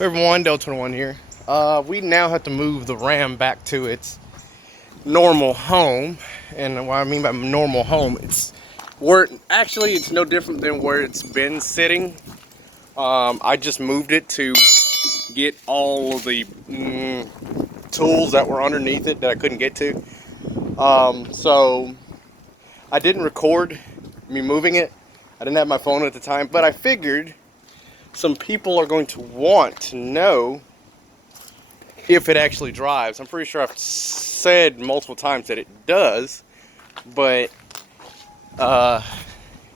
Everyone, Del21 here. We now have to move the Ram back to its normal home. And what I mean by normal home, it's no different than where it's been sitting. I just moved it to get all of the tools that were underneath it that I couldn't get to. So I didn't record me moving it. I didn't have my phone at the time, but I figured some people are going to want to know if it actually drives. I'm pretty sure I've said multiple times that it does, but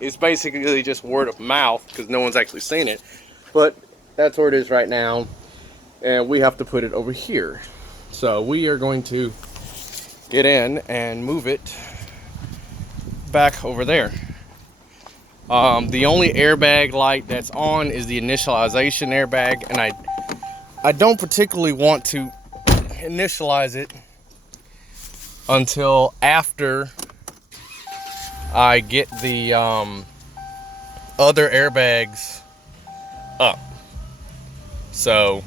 it's basically just word of mouth because no one's actually seen it. But that's where it is right now, and we have to put it over here. So we are going to get in and move it back over there. The only airbag light that's on is the initialization airbag, and I don't particularly want to initialize it until after I get the other airbags up. So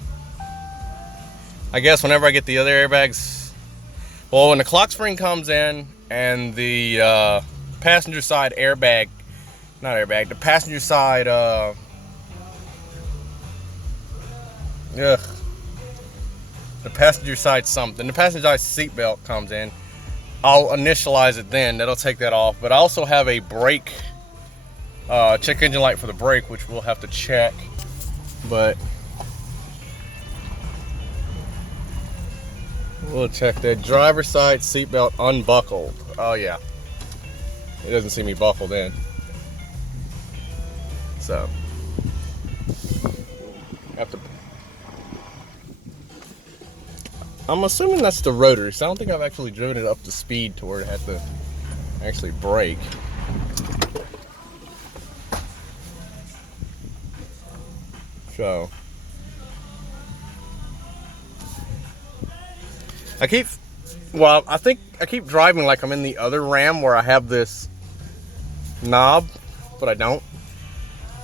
I guess whenever I get the other airbags, well, when the clock spring comes in and the passenger side airbag, not airbag, the passenger side the passenger side seatbelt comes in, I'll initialize it then. That'll take that off. But I also have a brake check engine light for the brake, which we'll have to check. But we'll check that. Driver side seatbelt unbuckled. Oh yeah, it doesn't see me buckled in. So I'm assuming that's the rotary, so I don't think I've actually driven it up to speed to where it had to actually brake. So I think I keep driving like I'm in the other Ram where I have this knob, but I don't.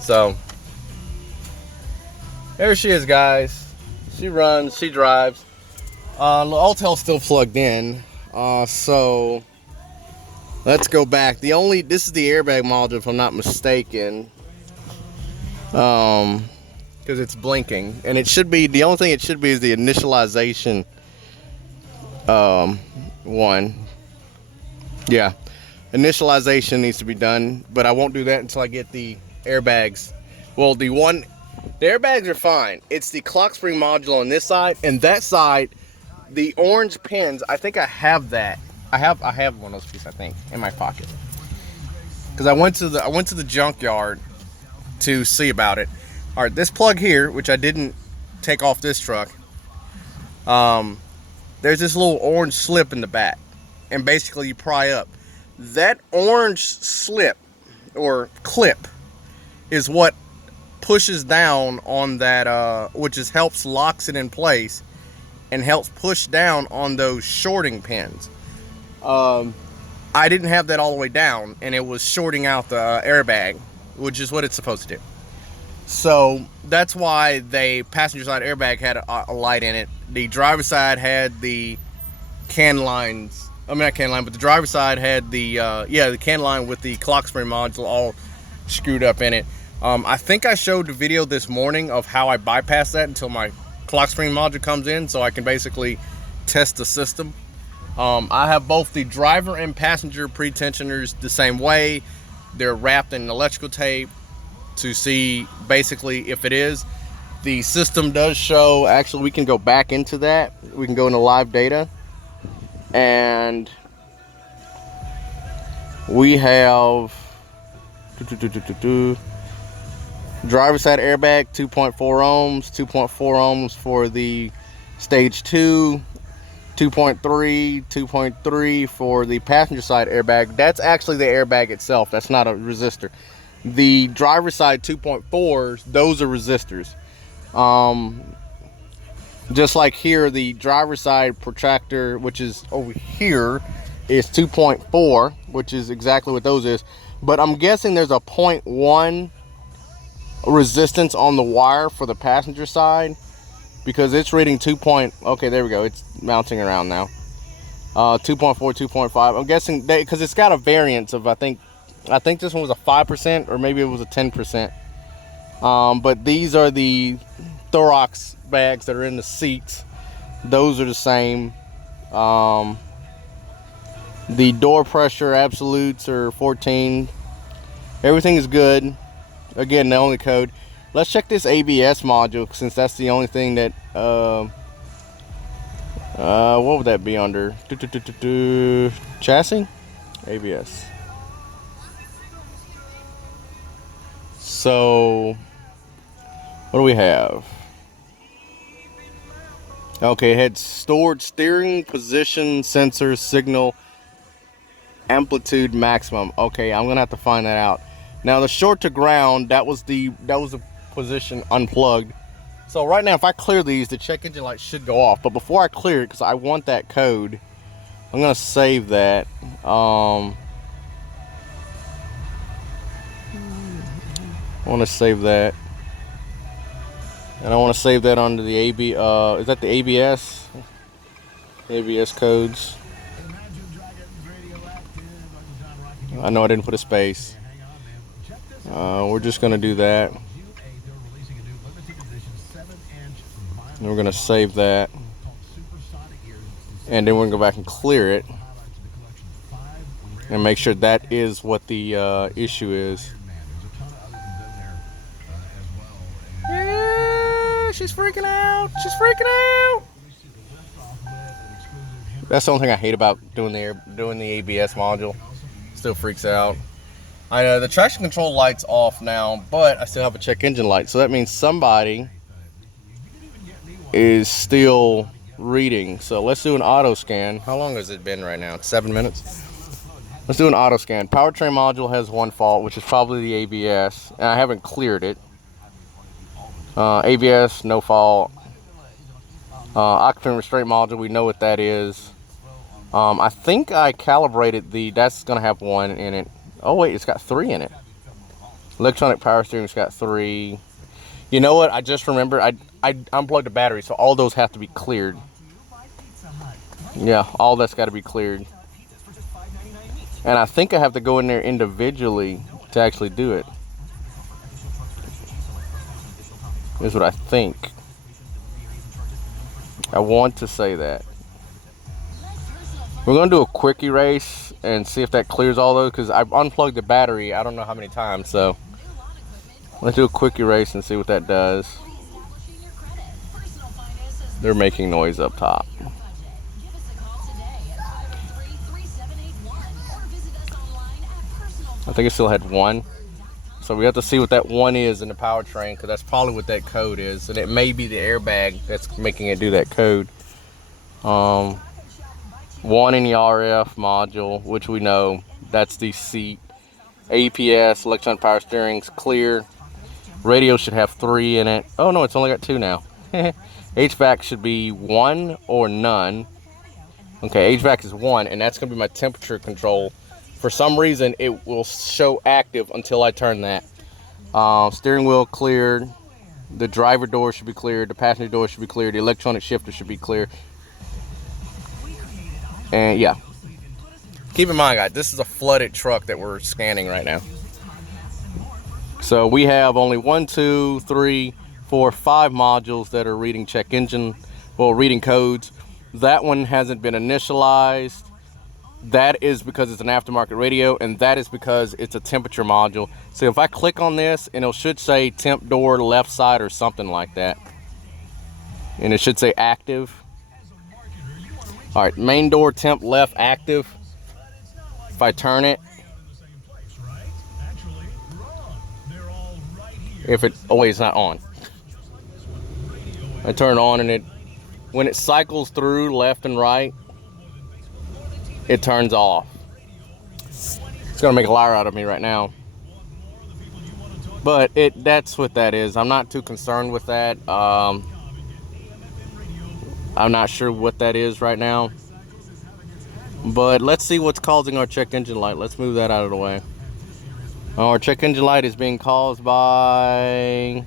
So there she is, guys. She runs, she drives. Altel's still plugged in. So let's go back. This is the airbag module, if I'm not mistaken. Because it's blinking, and it should be, the only thing it should be is the initialization one. Yeah, initialization needs to be done, but I won't do that until I get the airbags. Well, the airbags are fine. It's the clock spring module on this side, and that side, the orange pins. I think I have that. I have one of those pieces, I think, in my pocket. Because I went to the junkyard to see about it. All right, this plug here, which I didn't take off this truck. There's this little orange slip in the back, and basically you pry up. That orange slip or clip is what pushes down on that, which locks it in place and helps push down on those shorting pins. I didn't have that all the way down, and it was shorting out the airbag, which is what it's supposed to do. So that's why the passenger side airbag had a light in it. The driver's side had the can lines. I mean, not can line, but the driver's side had the can line with the clock spring module all screwed up in it. I think I showed the video this morning of how I bypass that until my clock spring module comes in, so I can basically test the system. I have both the driver and passenger pre-tensioners the same way. They're wrapped in electrical tape to see basically if it is. The system does show, actually we can go back into that. We can go into live data, and we have driver side airbag 2.4 ohms, 2.4 ohms for the stage 2, 2.3 for the passenger side airbag. That's actually the airbag itself. That's not a resistor. The driver side 2.4s, those are resistors. Just like here, the driver side protractor, which is over here, is 2.4, which is exactly what those is. But I'm guessing there's a 0.1 resistance on the wire for the passenger side, because it's reading 2 point. Okay, there we go. It's bouncing around now. 2.4, 2.5. I'm guessing because it's got a variance of I think this one was a 5% or maybe it was a 10%. But these are the Thorax bags that are in the seats. Those are the same. The door pressure absolutes are 14. Everything is good. Again, the only code. Let's check this ABS module since that's the only thing that what would that be under? Chassis? ABS. So what do we have? Okay, it had stored steering position sensor signal amplitude maximum. Okay, I'm gonna have to find that out. Now the short to ground, that was the position unplugged. So right now, if I clear these, the check engine light should go off. But before I clear it, because I want that code, I'm gonna save that. I want to save that, and I want to save that onto the AB. Is that the ABS? ABS codes. I know I didn't put a space. We're just gonna do that. And we're gonna save that, and then we're gonna go back and clear it and make sure that is what the issue is. Yeah, she's freaking out. She's freaking out. That's the only thing I hate about doing the ABS module. Still freaks out. I know the traction control light's off now, but I still have a check engine light, so that means somebody is still reading. So let's do an auto scan. How long has it been right now? It's 7 minutes. Let's do an auto scan. Powertrain module has one fault, which is probably the ABS, and I haven't cleared it. ABS, no fault. Occupant restraint module, we know what that is. I think I calibrated that's gonna have one in it. Oh wait, it's got 3 in it. Electronic power steering's got 3. You know what? I just remembered. I unplugged the battery, so all those have to be cleared. Yeah, all that's got to be cleared. And I think I have to go in there individually to actually do it. Is what I think. I want to say that. We're going to do a quick erase and see if that clears all those, because I've unplugged the battery I don't know how many times, so let's do a quick erase and see what that does. They're making noise up top. I think it still had 1. So we have to see what that 1 is in the powertrain, because that's probably what that code is. And it may be the airbag that's making it do that code. 1 in the RF module, which we know that's the seat. APS, electronic power steering's clear. Radio should have 3 in it. Oh no, it's only got 2 now. HVAC should be 1 or none. Okay, HVAC is 1, and that's going to be my temperature control. For some reason, it will show active until I turn that. Steering wheel cleared. The driver door should be cleared. The passenger door should be cleared. The electronic shifter should be clear. And yeah. Keep in mind, guys, this is a flooded truck that we're scanning right now. So we have only 1, 2, 3, 4, 5 modules that are reading check engine, well, reading codes. That one hasn't been initialized. That is because it's an aftermarket radio, and that is because it's a temperature module. So if I click on this, and it should say temp door left side or something like that. And it should say active. All right, main door temp left active. If I turn it, oh wait, it's not on. I turn it on, and when it cycles through left and right, it turns off. It's gonna make a liar out of me right now, but that's what that is. I'm not too concerned with that. I'm not sure what that is right now, but let's see what's causing our check engine light. Let's move that out of the way. Our check engine light is being caused by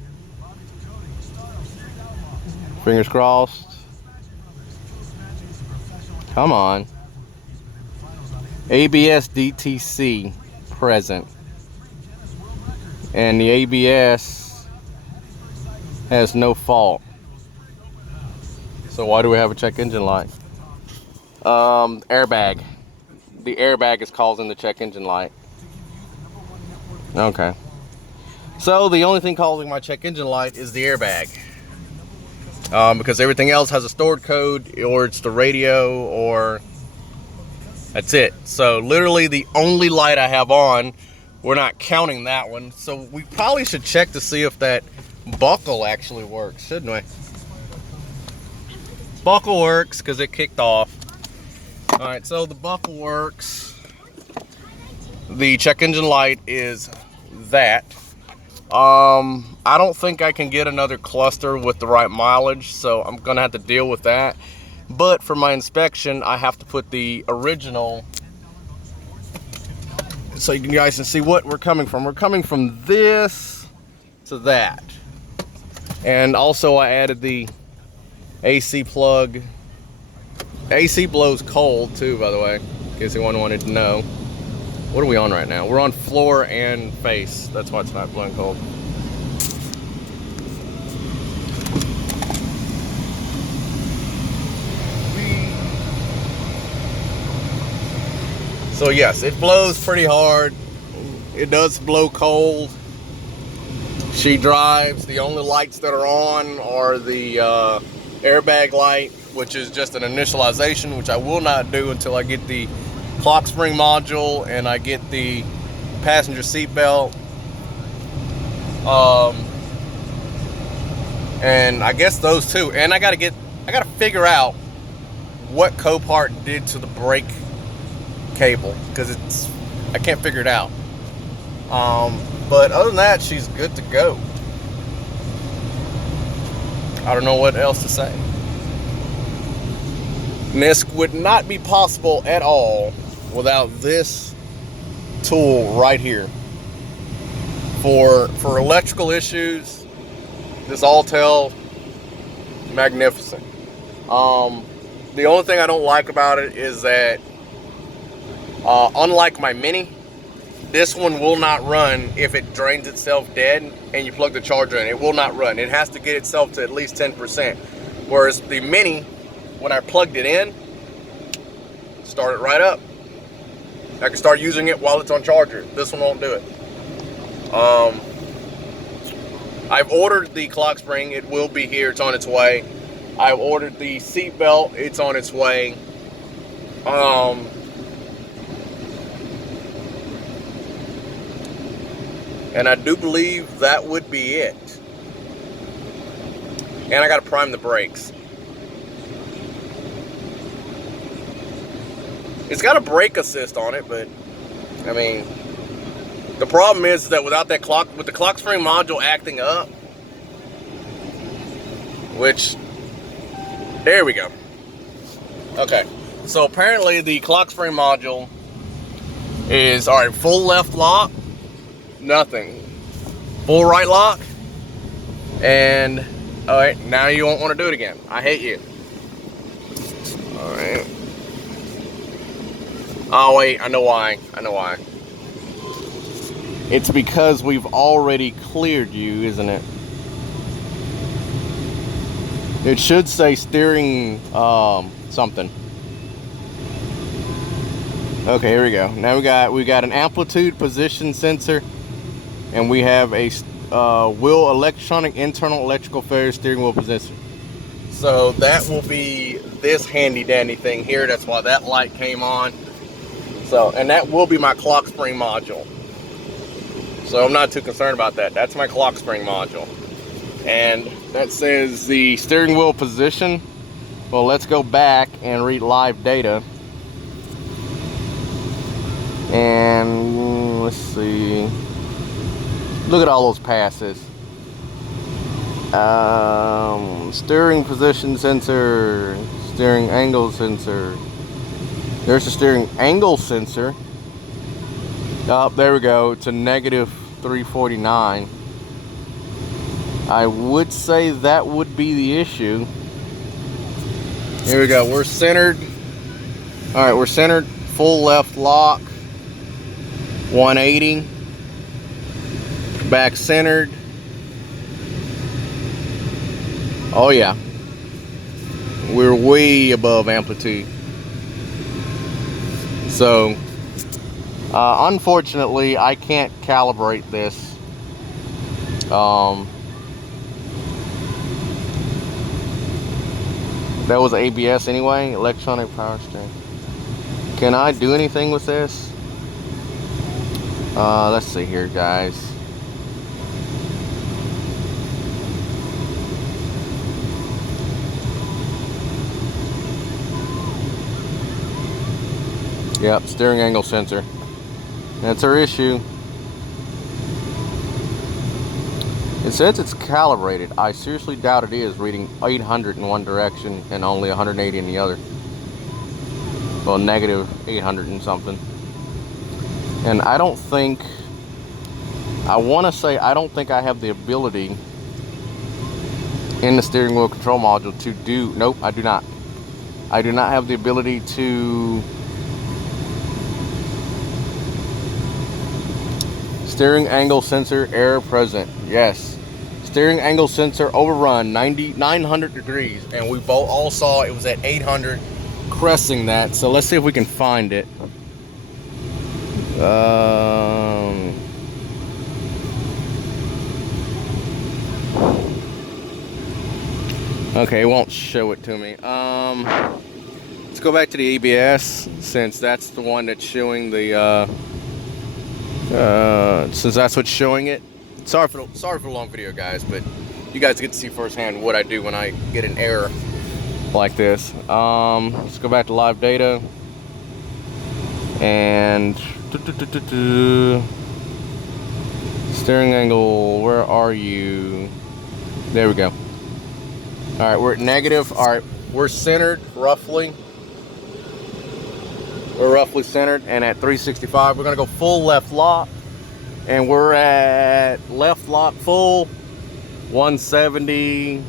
Fingers crossed. Come on. ABS DTC present. And the ABS has no fault. So why do we have a check engine light? Airbag. The airbag is causing the check engine light. Okay. So the only thing causing my check engine light is the airbag. Because everything else has a stored code, or it's the radio, or that's it. So literally the only light I have on, we're not counting that one. So we probably should check to see if that buckle actually works, shouldn't we? Buckle works because it kicked off. All right, so the buckle works. The check engine light is that. I don't think I can get another cluster with the right mileage, so I'm gonna have to deal with that. But for my inspection, I have to put the original, so you guys can see what we're coming from. We're coming from this to that. And also I added the AC plug. AC blows cold too, by the way, in case anyone wanted to know. What are we on right now? We're on floor and face. That's why it's not blowing cold. So yes, it blows pretty hard. It does blow cold. She drives. The only lights that are on are the airbag light, which is just an initialization, which I will not do until I get the clock spring module and I get the passenger seat belt. And I guess those two. And I gotta figure out what Copart did to the brake cable, because I can't figure it out. But other than that, she's good to go. I don't know what else to say. And this would not be possible at all without this tool right here. For electrical issues, this Autel, magnificent. The only thing I don't like about it is that unlike my Mini, this one will not run if it drains itself dead and you plug the charger in. It will not run. It has to get itself to at least 10%. Whereas the Mini, when I plugged it in, started right up. I can start using it while it's on charger. This one won't do it. I've ordered the clock spring. It will be here. It's on its way. I've ordered the seat belt. It's on its way. And I do believe that would be it. And I got to prime the brakes. It's got a brake assist on it, but I mean, the problem is that without that clock, with the clock spring module acting up, which, there we go. Okay, so apparently the clock spring module is, all right, full left lock, nothing. Full right lock, and all right, now you won't want to do it again. I hate you. All right. Oh wait, I know why. I know why. It's because we've already cleared you, isn't it? It should say steering something. Okay, here we go. Now we got an amplitude position sensor, and we have a wheel electronic internal electrical failure steering wheel position. So that will be this handy dandy thing here. That's why that light came on. So, and that will be my clock spring module. So I'm not too concerned about that. That's my clock spring module. And that says the steering wheel position. Well, let's go back and read live data. And let's see. Look at all those passes. Steering position sensor, steering angle sensor. There's a steering angle sensor. Oh, there we go. It's a negative 349. I would say that would be the issue. Here we go. We're centered. All right, we're centered. Full left lock. 180. Back centered. Oh yeah. We're way above amplitude. So, unfortunately, I can't calibrate this. That was ABS anyway, electronic power steering. Can I do anything with this? Let's see here, guys. Yep, steering angle sensor. That's our issue. It says it's calibrated. I seriously doubt it is, reading 800 in one direction and only 180 in the other. Well, negative 800 and something. And I don't think, I want to say I don't think I have the ability in the steering wheel control module to do, nope, I do not. I do not have the ability to steering angle sensor error present. Yes. Steering angle sensor overrun 900 degrees, and we both all saw it was at 800 cresting that. So let's see if we can find it. Okay, it won't show it to me. Let's go back to the ABS, since that's the one that's showing the since that's what's showing it. Sorry for the long video, guys, but you guys get to see firsthand what I do when I get an error like this. Let's go back to live data and steering angle. Where are you? There we go. All right, we're at negative. All right, we're centered roughly. We're roughly centered, and at 365, we're gonna go full left lock. And we're at left lock full, 170,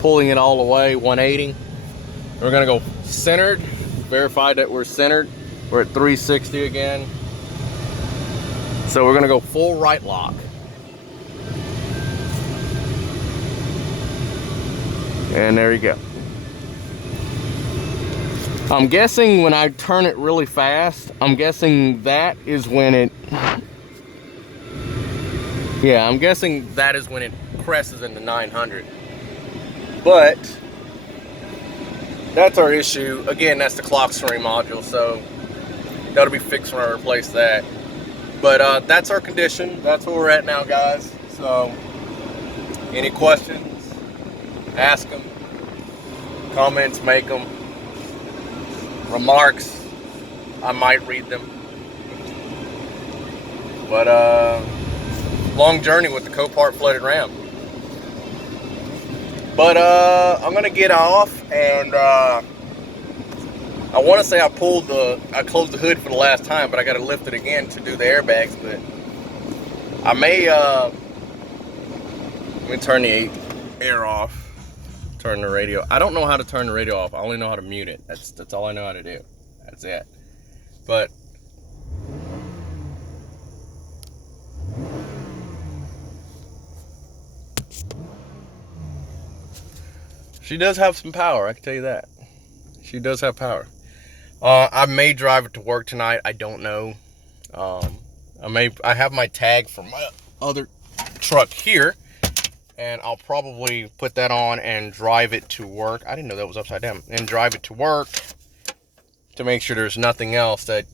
pulling it all the way, 180. We're gonna go centered, verify that we're centered. We're at 360 again. So we're gonna go full right lock. And there you go. I'm guessing when I turn it really fast, I'm guessing that is when it, yeah, I'm guessing that is when it presses into 900. But that's our issue. Again, that's the clock steering module, so that'll be fixed when I replace that. But that's our condition. That's where we're at now, guys. So any questions, ask them. Comments, make them. Remarks, I might read them. But long journey with the Copart flooded Ram. But I'm gonna get off, and I want to say I closed the hood for the last time, but I got to lift it again to do the airbags. But I may let me turn the air off. Turn the radio. I don't know how to turn the radio off. I only know how to mute it. That's all I know how to do. That's it. But she does have some power, I can tell you that. She does have power. I may drive it to work tonight. I don't know. I have my tag from my other truck here, and I'll probably put that on and drive it to work. I didn't know that was upside down. And drive it to work to make sure there's nothing else that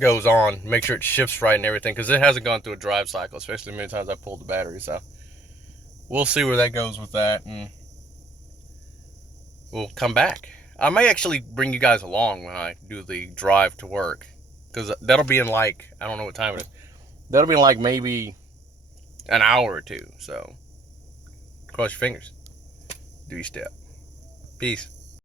goes on. Make sure it shifts right and everything, because it hasn't gone through a drive cycle, especially many times I pulled the battery. So we'll see where that goes with that, and we'll come back. I may actually bring you guys along when I do the drive to work, because that'll be in like, I don't know what time it is. That'll be in like maybe an hour or two. So cross your fingers. Do your step. Peace.